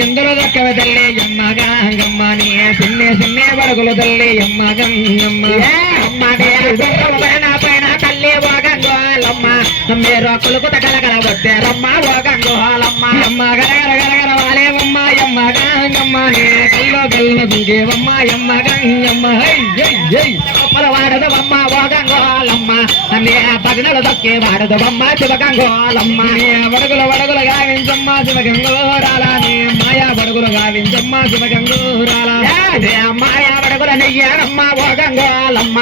సింధులు దక్కవ తల్లి అమ్మ గంగమ్మ నీ సిన్నే సిన్నే బడుగులు తల్లి అమ్మ గంగమ్మ అమ్మ పైన తల్లి ఓ గంగోలమ్మ మీరు కొలుకు తగలగల వచ్చారమ్మ ఓ గంగోలమ్మ అమ్మ గరగర గరగర వాలేవమ్మ అమ్మ గంగమ్మ నీ కల్లో కల్లో దుంగేవమ్మ అమ్మ గంగమ్మ వాడదవమ్మ ఓ గంగోలమ్మ నీ భజనలు దక్కే వాడదవమ్మ శివ గంగోలమ్మ వడుగులు వడుగులు గావించమ్మ శివ గంగోరాల నీ మాయా బడుగులు గావించమ్మ శివ గంగోరాల మాయా బడుగుల నెయ్యానమ్మ ఓ గంగోలమ్మ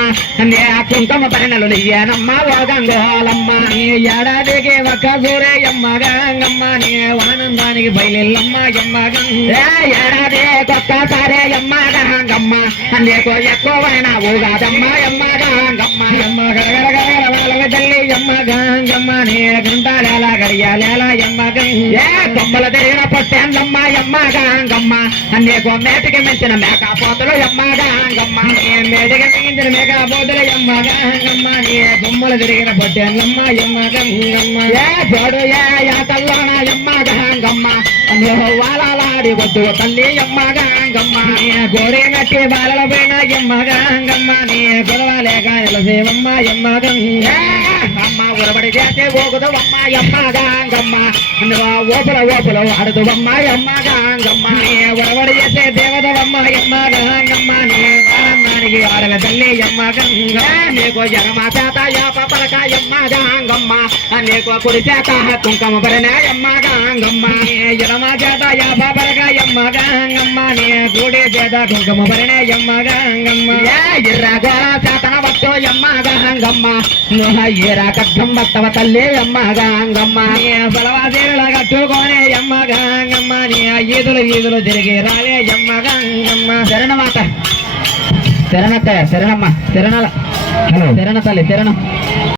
నీ కుంకుమ పరిణలు నెయ్యానమ్మ ఓ గంగోలమ్మ నీ ఏడాదికి ఒక్క సూరేయమ్మ గంగమ్మ నీ ఆనందానికి బయలుల్లమ్మ అమ్మ గంగ ఏడాది ఒక్కసారే అమ్మ గంగమ్మ నీకు ఎక్కువైన ఊగాదమ్మ అమ్మ గంగమ్మ అమ్మ గరగర గరగర వాళ్ళ తల్లి అమ్మ గంగమ్మ నీ గంటాలేలా గడియాలేలా అమ్మ గంగ కొమ్మల తిరిగిన పొట్టేందమ్మ అమ్మ గంగమ్మ నీకు మేటికి మించిన మేకపోతలు అమ్మ గంగమ్మ మేటికి మించిన మేకపోతలు అమ్మ గంగమ్మ నీ బొమ్మలు తిరిగిన పొట్టేందమ్మ అమ్మ గంగమ్మ జోడు యాతల్లోన అమ్మ గంగమ్మ వాలాడి వద్దు తల్లి అమ్మ గంగమ్మ గోరే నట్టి బాలల పైన అమ్మ గంగమ్మ నీ గొడవలేక నిలసేవమ్మ అమ్మ గంగ అమ్మ ఉరబడి చేసే ఓగుదవమ్మ అమ్మ గంగమ్మ ఓపుల ఓపుల ఆడుదువమ్మ అమ్మ గంగమ్మ నీ ఉరబడి చేసే దేవదవమ్మ అమ్మ గంగమ్మ నీ వారన్నానికి వాడల తల్లి అమ్మ గంగ నీకు జగమ చేత యాప పలక అమ్మ గంగమ్మ నీకు కుడి చేత కుంకుమ పరిణే అమ్మ గంగమ్మ ఎడమ చేత యాప పలక అమ్మ గంగమ్మ నీ గుడి చేత కుంకుమ పరిణే అమ్మ గంగమ్మ ఎర్ర గోళ చేతన వస్తు అమ్మ గంగమ్మ ఎర్ర కట్టం వస్తవ తల్లి అమ్మ గంగమ్మ బలవాసీల కట్టుకోనే అమ్మ గంగమ్మ నీ ఈదులు ఈదులు తిరిగి రాలే అమ్మ గంగమ్మ శరణమాత శరణక్క శరణమ్మ శరణాల హలో శరణ తల్లి శరణం